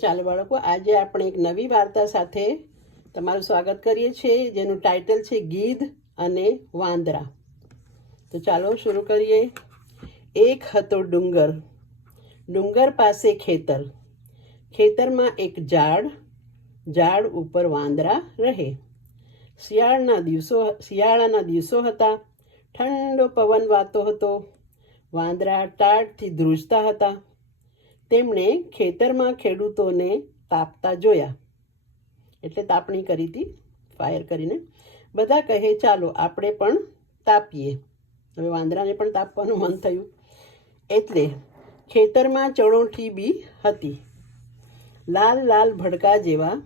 ચાલો બાળકો, આજે આપણે એક નવી વાર્તા સાથે તમારું સ્વાગત કરીએ છીએ, જેનું ટાઇટલ છે ગીધ અને વાંદરા. તો ચાલો શરૂ કરીએ. એક હતો ડુંગર. ડુંગર પાસે ખેતર. ખેતરમાં એક ઝાડ ઝાડ ઉપર વાંદરા રહે. શિયાળના દિવસો, શિયાળાના દિવસો હતા. ઠંડો પવન વાતો હતો. વાંદરા ટાટથી ધ્રુજતા હતા. તેમણે ખેતરમાં ખેડૂતોને તાપતા જોયા. એટલે તાપણી કરી હતી ફાયર કરીને. બધા કહે, ચાલો, આપણે પણ તાપીએ. હવે વાંદરાને પણ તાપવાનું મન થયું. એટલે ખેતરમાં ચણોઠી બી હતી. લાલ લાલ ભડકા જેવા.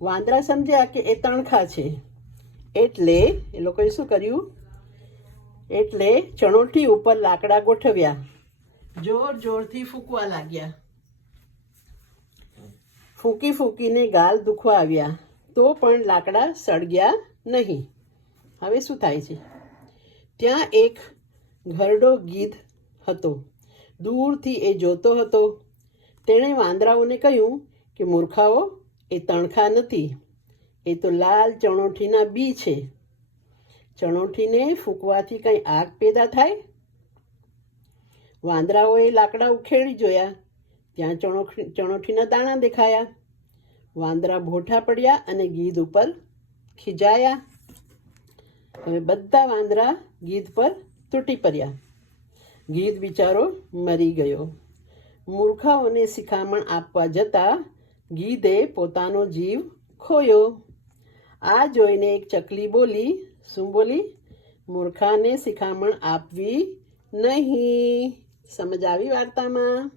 વાંદરા સમજ્યા કે એ તણખા છે. એટલે, એ લોકોએ શું કર્યું? એટલે ચણોઠી ઉપર લાકડા ગોઠવ્યા. જોર જોરથી ફૂંકવા લાગ્યા. ફૂંકી ફૂંકીને ગાલ દુખવા આવ્યા. તો પણ લાકડા સળગ્યા નહીં. હવે શું થાય છે? ત્યાં એક ઘરડો ગીધ હતો. દૂરથી એ જોતો હતો. તેણે વાંદરાઓને કહ્યું કે, મૂર્ખાઓ, એ તણખા નથી. એ તો લાલ ચણોઠીના બી છે. ચણોઠીને ફૂંકવાથી કંઈ આગ પેદા થાય? વાંદરાઓએ લાકડા ઉખેડી જોયા. ત્યાં ચણો ચણોઠીના દાણા દેખાયા. વાંદરા ભોઠા પડ્યા અને ગીધ ઉપર ખીજાયા. હવે બધા વાંદરા ગીધ પર તૂટી પડ્યા. ગીધ બિચારો મરી ગયો. મૂર્ખાઓને શિખામણ આપવા જતાં ગીધે પોતાનો જીવ ખોયો. આ જોઈને એક ચકલી બોલી, શું બોલી? મૂર્ખાને શિખામણ આપવી નહીં. સમજ આવી વાર્તામાં?